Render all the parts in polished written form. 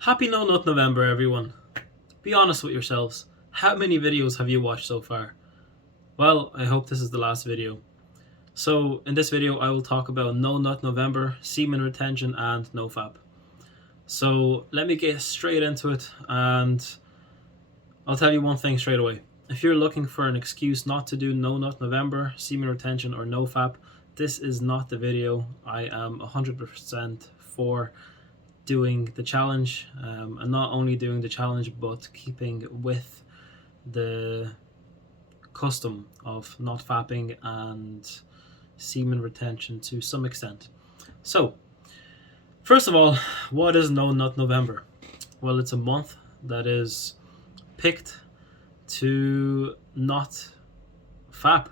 Happy No Nut November, everyone. Be honest with yourselves. How many videos have you watched so far? Well, I hope this is the last video. So, in this video, I will talk about No Nut November, semen retention, and NoFap. So, let me get straight into it, and I'll tell you one thing straight away. If you're looking for an excuse not to do No Nut November, semen retention, or NoFap, this is not the video. I am 100% for doing the challenge, and not only doing the challenge but keeping with the custom of not fapping and semen retention to some extent. So, first of all, what is No Nut November? Well, it's a month that is picked to not fap.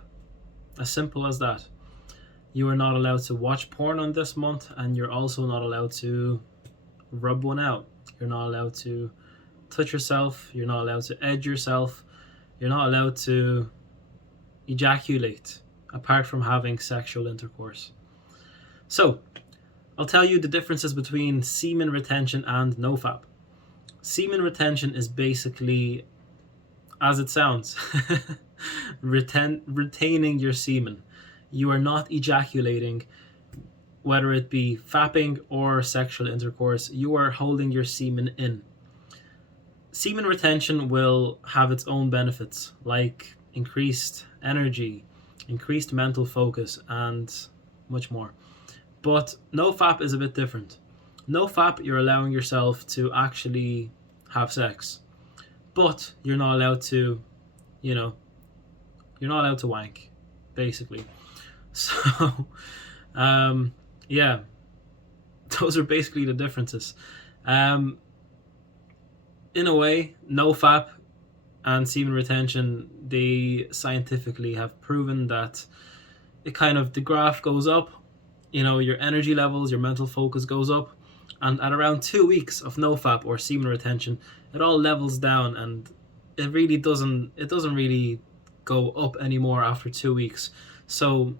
As simple as that. You are not allowed to watch porn on this month, and you're also not allowed to rub one out. You're not allowed to touch yourself. You're not allowed to edge yourself. You're not allowed to ejaculate apart from having sexual intercourse. So, I'll tell you the differences between semen retention and NoFap. Semen retention is basically, as it sounds, retaining your semen. You are not ejaculating, whether it be fapping or sexual intercourse. You are holding your semen in. Semen retention will have its own benefits, like increased energy, increased mental focus, and much more. But NoFap is a bit different. NoFap, you're allowing yourself to actually have sex, but you're not allowed to, you're not allowed to wank, basically. So, yeah, those are basically the differences. In a way, NoFap and semen retention, they scientifically have proven that the graph goes up, your energy levels, your mental focus goes up, and at around 2 weeks of NoFap or semen retention, it all levels down, and it doesn't really go up anymore after 2 weeks. So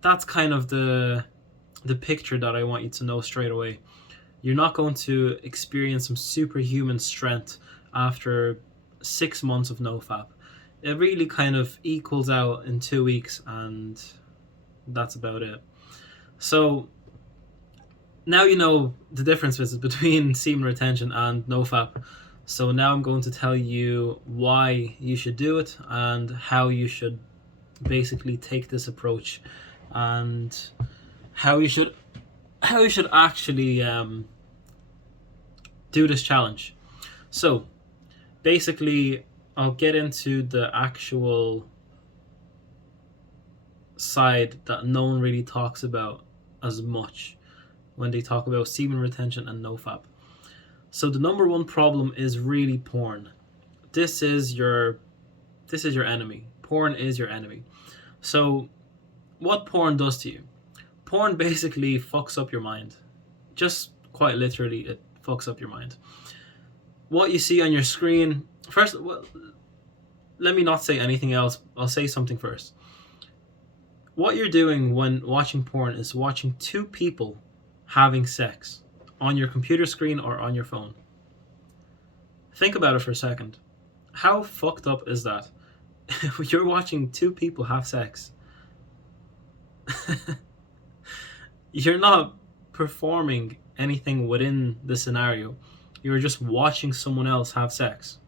that's kind of the picture that I want you to know straight away. You're not going to experience some superhuman strength after 6 months of NoFap. It really kind of equals out in 2 weeks, and that's about it. So now you know the differences between semen retention and NoFap. So now I'm going to tell you why you should do it and how you should basically take this approach, and how you should actually do this challenge. So basically, I'll get into the actual side that no one really talks about as much when they talk about semen retention and NoFap. So the number one problem is really porn. This is your enemy. Porn is your enemy. So what porn does to you? Porn basically fucks up your mind. Just quite literally, it fucks up your mind. What you see on your screen, first, well, let me not say anything else. I'll say something first. What you're doing when watching porn is watching two people having sex on your computer screen or on your phone. Think about it for a second. How fucked up is that? You're watching two people have sex. You're not performing anything within the scenario. You're just watching someone else have sex.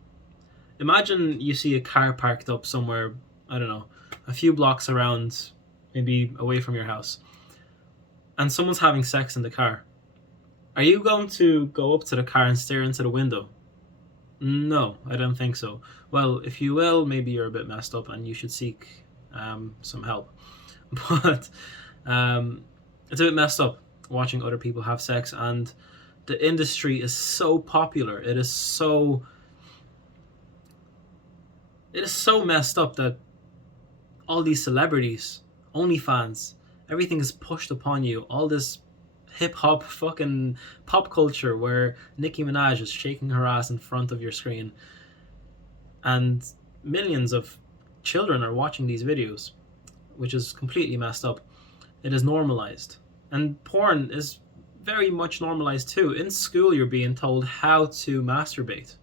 Imagine you see a car parked up somewhere, I don't know, a few blocks around, maybe away from your house, and someone's having sex in the car. Are you going to go up to the car and stare into the window? No, I don't think so. Well, if you will, maybe you're a bit messed up and you should seek some help. But it's a bit messed up watching other people have sex, and the industry is so popular. It is so messed up that all these celebrities, OnlyFans, everything is pushed upon you. All this hip hop fucking pop culture where Nicki Minaj is shaking her ass in front of your screen, and millions of children are watching these videos, which is completely messed up. It is normalized, and porn is very much normalized too. In school, you're being told how to masturbate.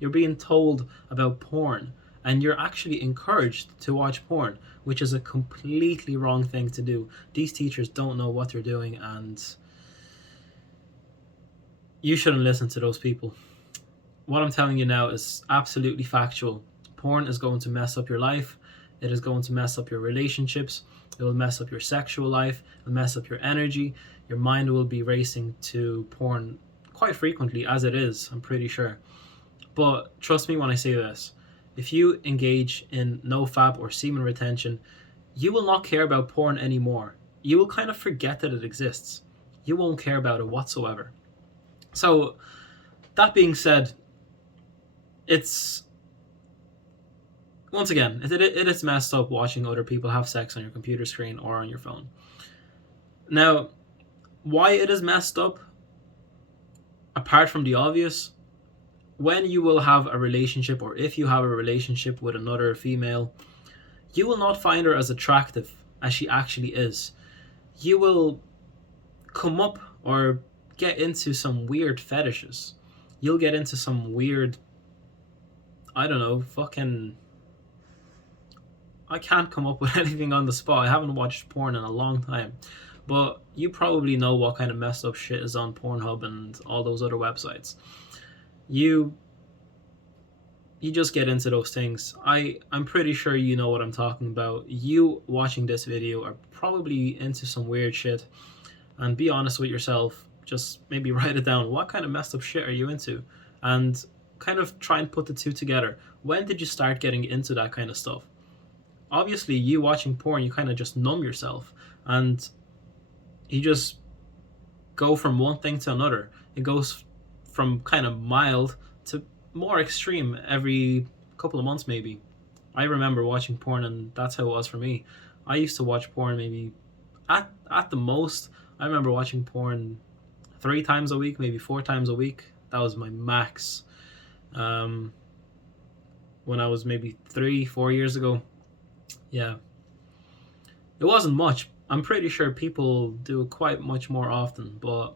You're being told about porn, and you're actually encouraged to watch porn, which is a completely wrong thing to do. These teachers don't know what they're doing, and you shouldn't listen to those people. What I'm telling you now is absolutely factual. Porn is going to mess up your life. It is going to mess up your relationships. It will mess up your sexual life. It'll mess up your energy. Your mind will be racing to porn quite frequently, as it is, I'm pretty sure. But trust me when I say this. If you engage in nofap or semen retention, you will not care about porn anymore. You will kind of forget that it exists. You won't care about it whatsoever. So, that being said, it's once again, it is messed up watching other people have sex on your computer screen or on your phone. Now, why it is messed up, apart from the obvious, when you will have a relationship, or if you have a relationship with another female, you will not find her as attractive as she actually is. You will come up or get into some weird fetishes. You'll get into some weird, I don't know, fucking... I can't come up with anything on the spot. I haven't watched porn in a long time. But you probably know what kind of messed up shit is on Pornhub and all those other websites. You just get into those things. I'm pretty sure you know what I'm talking about. You watching this video are probably into some weird shit. And be honest with yourself. Just maybe write it down. What kind of messed up shit are you into? And kind of try and put the two together. When did you start getting into that kind of stuff? Obviously, you watching porn, you kind of just numb yourself. And you just go from one thing to another. It goes from kind of mild to more extreme every couple of months maybe. I remember watching porn, and that's how it was for me. I used to watch porn maybe at the most. I remember watching porn 3 times a week, maybe 4 times a week. That was my max. When I was maybe 3-4 years ago. Yeah. It wasn't much. I'm pretty sure people do it quite much more often, but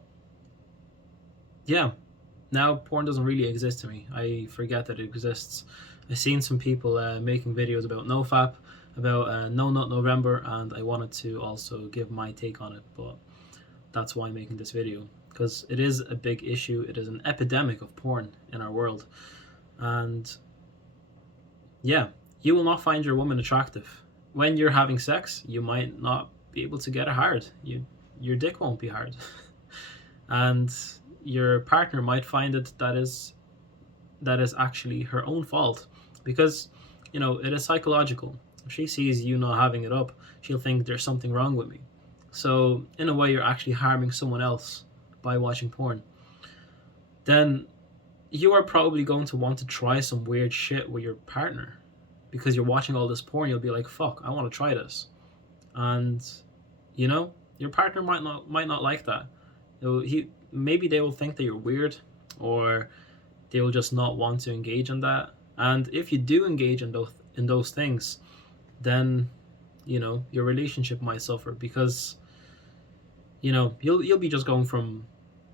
yeah, now porn doesn't really exist to me. I forget that it exists. I've seen some people making videos about nofap, about No Nut November, and I wanted to also give my take on it, but that's why I'm making this video, because it is a big issue. It is an epidemic of porn in our world, and yeah, you will not find your woman attractive. When you're having sex, you might not be able to get it hard. Your dick won't be hard. And your partner might find it that is actually her own fault, because it is psychological. If she sees you not having it up, she'll think there's something wrong with me. So in a way, you're actually harming someone else by watching porn. Then you are probably going to want to try some weird shit with your partner, because you're watching all this porn. You'll be like, fuck, I want to try this. And your partner might not like that. Maybe they will think that you're weird, or they will just not want to engage in that. And if you do engage in those things, then your relationship might suffer, because you'll be just going from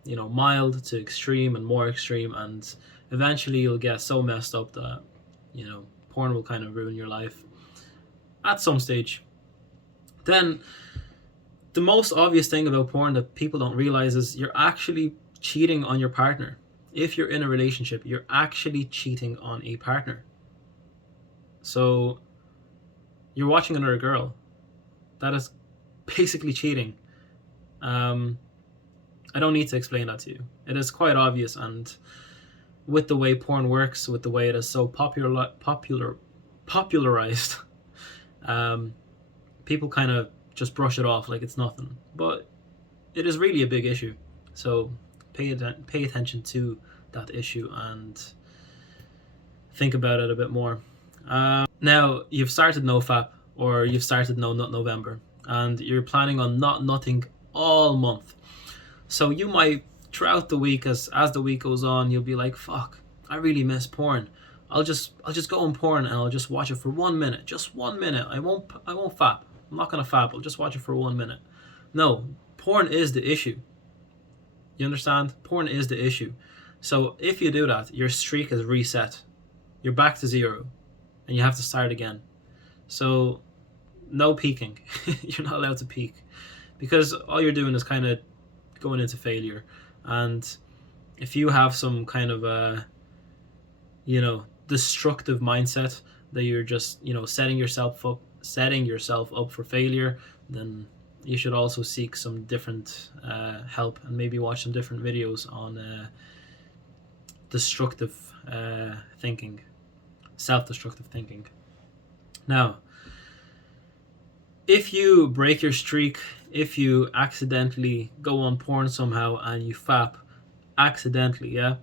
mild to extreme and more extreme, and eventually you'll get so messed up that porn will kind of ruin your life at some stage. Then the most obvious thing about porn that people don't realize is you're actually cheating on your partner. If you're in a relationship, you're actually cheating on a partner. So you're watching another girl. That is basically cheating. I don't need to explain that to you. It is quite obvious, and with the way porn works, with the way it is so popularized, people kind of just brush it off like it's nothing. But it is really a big issue. So pay attention to that issue and think about it a bit more. Now, you've started NoFap, or you've started No Nut November, and you're planning on not nutting all month. So you might, throughout the week, as the week goes on, you'll be like, fuck, I really miss porn. I'll just go on porn and I'll just watch it for 1 minute. Just 1 minute. I won't fap. I'm not gonna fap. I'll just watch it for 1 minute. No, porn is the issue. You understand? Porn is the issue. So if you do that, your streak is reset. You're back to zero, and you have to start again. So no peaking. You're not allowed to peak, because all you're doing is kind of going into failure. And if you have some kind of a, destructive mindset, that you're just, setting yourself up for failure, then you should also seek some different help, and maybe watch some different videos on destructive thinking, self-destructive thinking. Now, if you break your streak, if you accidentally go on porn somehow and you fap accidentally, yeah,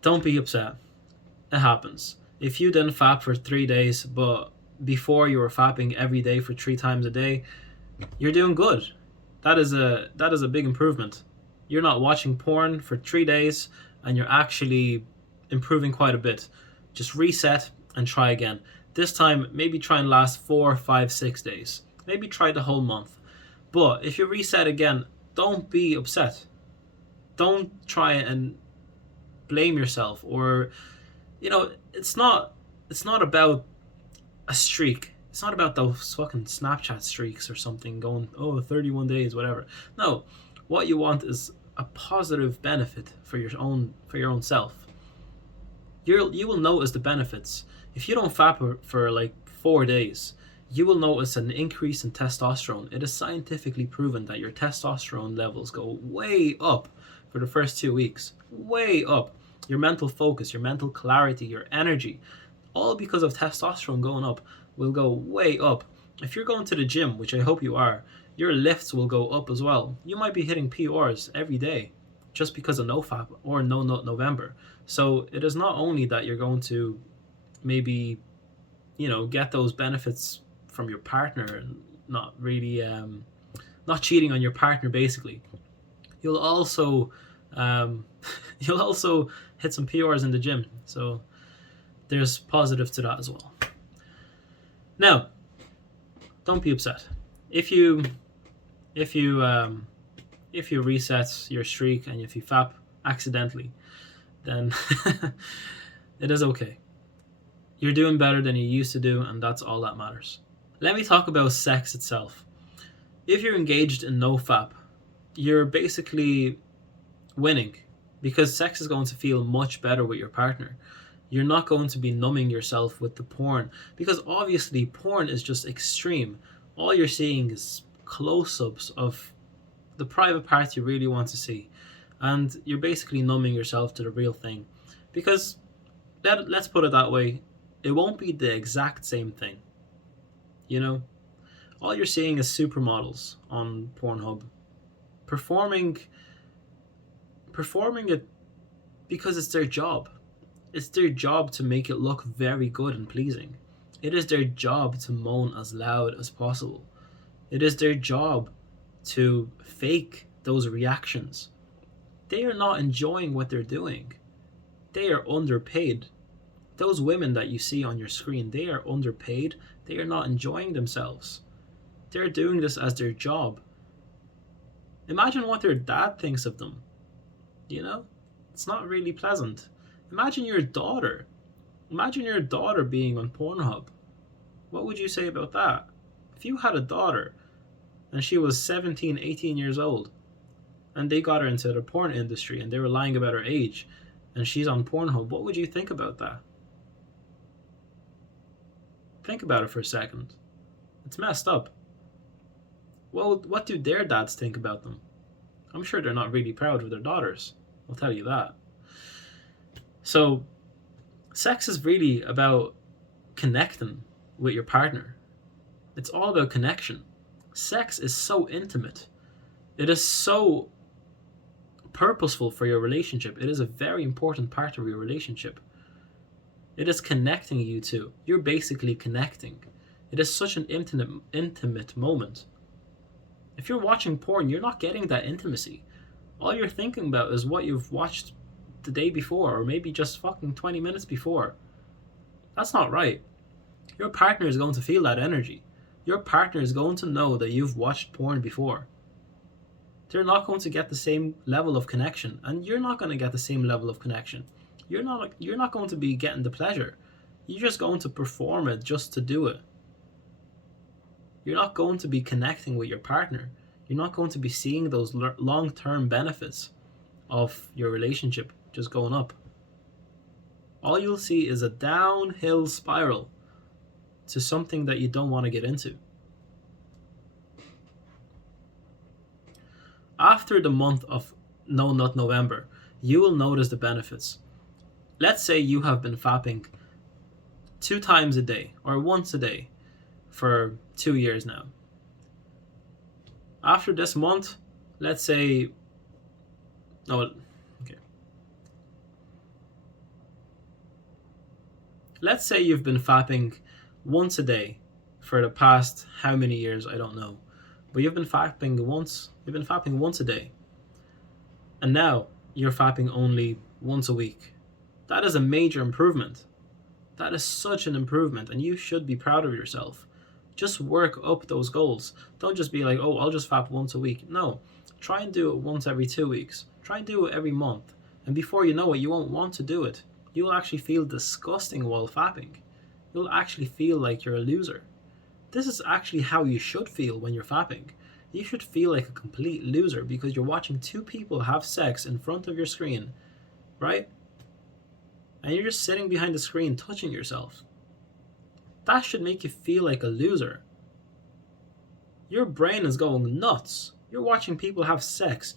don't be upset. It happens. If you didn't fap for 3 days, but before you were fapping every day for 3 times a day, you're doing good. That is a big improvement. You're not watching porn for 3 days, and you're actually improving quite a bit. Just reset and try again. This time, maybe try and last 4, 5, 6 days. Maybe try the whole month. But if you reset again, don't be upset. Don't try and blame yourself, or it's not about a streak. It's not about those fucking Snapchat streaks or something going 31 days, whatever. No, what you want is a positive benefit for your own self. You will notice the benefits. If you don't fap for like 4 days, you will notice an increase in testosterone. It is scientifically proven that your testosterone levels go way up for the first 2 weeks. Way up. Your mental focus, your mental clarity, your energy, all because of testosterone going up, will go way up. If you're going to the gym, which I hope you are, your lifts will go up as well. You might be hitting PRs every day just because of NoFap or No Nut November. So it is not only that you're going to maybe, get those benefits from your partner and not really, not cheating on your partner, basically. You'll also, you'll also hit some PRs in the gym. So there's positive to that as well. Now, don't be upset. If you reset your streak and if you fap accidentally, then it is okay. You're doing better than you used to do, and that's all that matters. Let me talk about sex itself. If you're engaged in NoFap, you're basically winning, because sex is going to feel much better with your partner. You're not going to be numbing yourself with the porn, because obviously porn is just extreme. All you're seeing is close-ups of the private parts you really want to see, and you're basically numbing yourself to the real thing. Because let's put it that way, it won't be the exact same thing. All you're seeing is supermodels on Pornhub performing it because it's their job. It's their job to make it look very good and pleasing. It is their job to moan as loud as possible. It is their job to fake those reactions. They are not enjoying what they're doing. They are underpaid. Those women that you see on your screen, they are underpaid. They are not enjoying themselves. They're doing this as their job. Imagine what their dad thinks of them. It's not really pleasant. Imagine your daughter. Imagine your daughter being on Pornhub. What would you say about that? If you had a daughter and she was 17, 18 years old, and they got her into the porn industry and they were lying about her age, and she's on Pornhub, what would you think about that? Think about it for a second. It's messed up. Well, what do their dads think about them? I'm sure they're not really proud of their daughters. I'll tell you that. So, sex is really about connecting with your partner. It's all about connection. Sex is so intimate. It is so purposeful for your relationship. It is a very important part of your relationship. It is connecting you two. You're basically connecting. It is such an intimate moment. If you're watching porn, you're not getting that intimacy. All you're thinking about is what you've watched the day before, or maybe just fucking 20 minutes before. That's not right. Your partner is going to feel that energy. Your partner is going to know that you've watched porn before. they're not going to get the same level of connection, and you're not going to get the same level of connection. You're not going to be getting the pleasure. You're just going to perform it just to do it. You're not going to be connecting with your partner. You're not going to be seeing those long-term benefits of your relationship just going up. All you'll see is a downhill spiral to something that you don't want to get into. After the month of No Nut November, you will notice the benefits. Let's say you have been fapping 2 times a day or once a day for 2 years now. After this month, let's say, let's say you've been fapping once a day for the past how many years, I don't know. But you've been fapping once a day. And now you're fapping only once a week. That is a major improvement. That is such an improvement, and you should be proud of yourself. Just work up those goals. Don't just be like, oh, I'll just fap once a week. No, try and do it once every 2 weeks. Try and do it every month. And before you know it, you won't want to do it. You will actually feel disgusting while fapping. You'll actually feel like you're a loser. This is actually how you should feel when you're fapping. You should feel like a complete loser because you're watching 2 people have sex in front of your screen, right? And you're just sitting behind the screen touching yourself. That should make you feel like a loser. Your brain is going nuts. You're watching people have sex.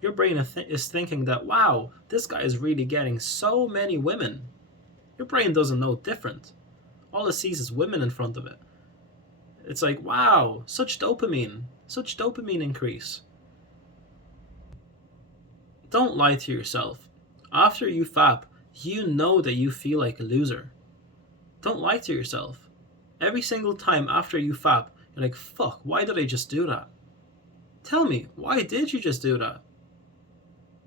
Your brain is thinking that, wow, this guy is really getting so many women. Your brain doesn't know different. All it sees is women in front of it. It's like, wow, such dopamine increase. Don't lie to yourself. After you fap, you know that you feel like a loser. Don't lie to yourself. Every single time after you fap, you're like, fuck, why did I just do that? Tell me, why did you just do that?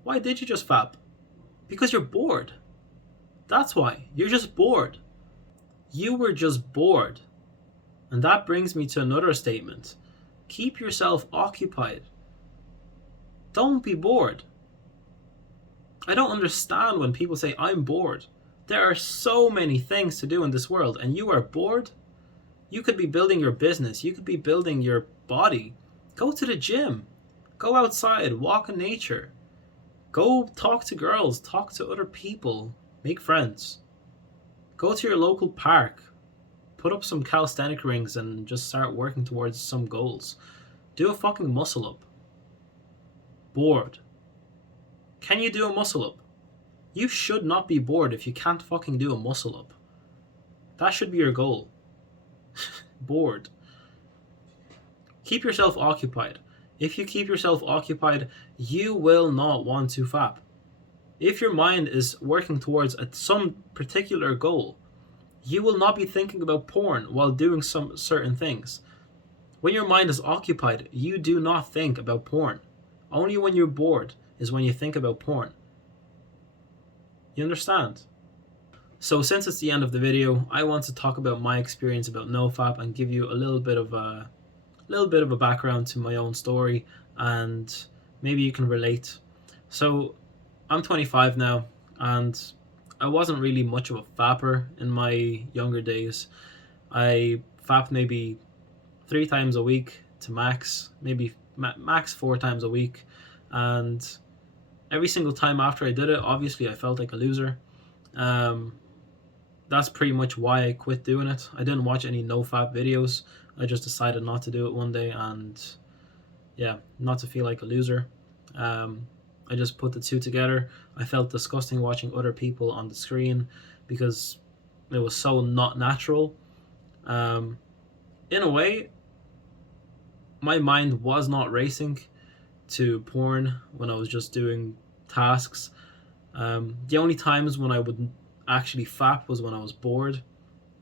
Why did you just fap? Because you're bored. That's why. You're just bored. You were just bored. And that brings me to another statement. Keep yourself occupied. Don't be bored. I don't understand when people say, I'm bored. There are so many things to do in this world, and you are bored? You could be building your business. You could be building your body. Go to the gym. Go outside. Walk in nature. Go talk to girls. Talk to other people. Make friends. Go to your local park. Put up some calisthenic rings and just start working towards some goals. Do a fucking muscle up. Bored. Can you do a muscle up? You should not be bored if you can't fucking do a muscle up. That should be your goal. Bored. Keep yourself occupied. If you keep yourself occupied, you will not want to fap. If your mind is working towards some particular goal, you will not be thinking about porn while doing some certain things. When your mind is occupied, you do not think about porn. Only when you're bored is when you think about porn. You understand? So since it's the end of the video, I want to talk about my experience about NoFap and give you a little bit of a background to my own story, and maybe you can relate. So I'm 25 now, and I wasn't really much of a fapper in my younger days. I fapped maybe 3 times a week to max, maybe max 4 times a week, and every single time after I did it, obviously I felt like a loser. That's pretty much why I quit doing it. I didn't watch any NoFap videos. I just decided not to do it one day, and yeah, not to feel like a loser. I just put the two together. I felt disgusting watching other people on the screen because it was so not natural. In a way, my mind was not racing to porn when I was just doing tasks. The only times when I would actually fap was when I was bored.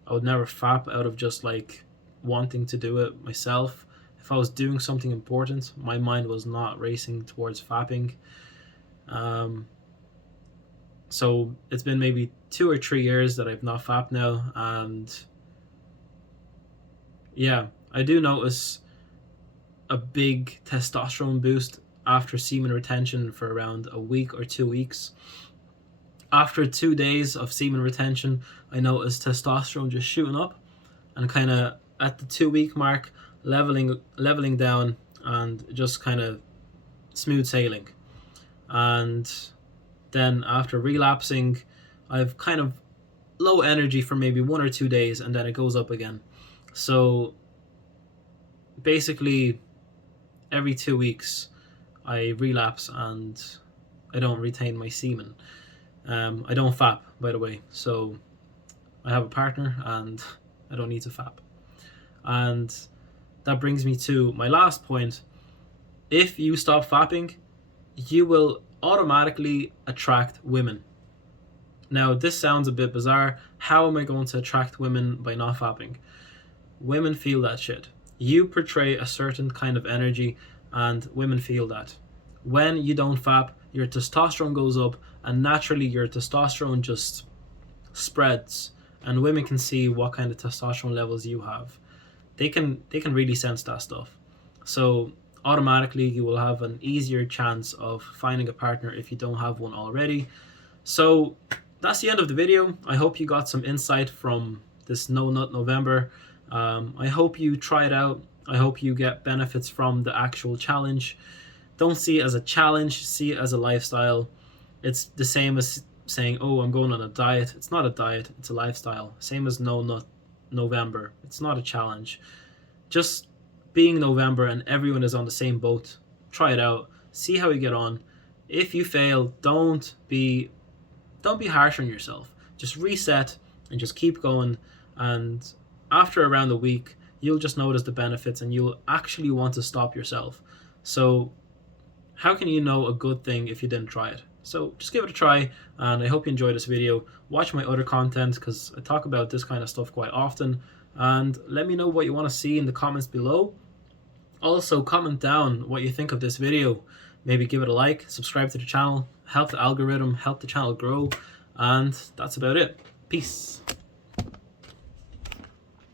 I would never fap out of just like wanting to do it myself. If I was doing something important, my mind was not racing towards fapping. So it's been maybe 2 or 3 years that I've not fapped now, and yeah, I do notice a big testosterone boost after semen retention for around a week or 2 weeks. After 2 days of semen retention, I noticed testosterone just shooting up, and kind of at the 2 week mark, leveling down, and just kind of smooth sailing. And then after relapsing, I've kind of low energy for maybe 1 or 2 days, and then it goes up again. So basically every 2 weeks I relapse and I don't retain my semen. I don't fap, by the way, so I have a partner and I don't need to fap. And that brings me to my last point. If you stop fapping, you will automatically attract women. Now, this sounds a bit bizarre. How am I going to attract women by not fapping? Women feel that shit. You portray a certain kind of energy, and women feel that. When you don't fap, your testosterone goes up, and naturally your testosterone just spreads, and women can see what kind of testosterone levels you have. They can really sense that stuff. So automatically you will have an easier chance of finding a partner if you don't have one already. So that's the end of the video. I hope you got some insight from this No Nut November. I hope you try it out. I hope you get benefits from the actual challenge. Don't see it as a challenge, see it as a lifestyle. It's the same as saying, oh, I'm going on a diet. It's not a diet, it's a lifestyle. Same as No Nut November. It's not a challenge. Just being November and everyone is on the same boat. Try it out. See how you get on. If you fail, don't be harsh on yourself. Just reset and just keep going. And after around a week, you'll just notice the benefits and you'll actually want to stop yourself. So how can you know a good thing if you didn't try it? So just give it a try, and I hope you enjoyed this video. Watch my other content because I talk about this kind of stuff quite often, and let me know what you want to see in the comments below. Also, comment down what you think of this video. Maybe give it a like, subscribe to the channel, help the algorithm, help the channel grow, and that's about it. Peace.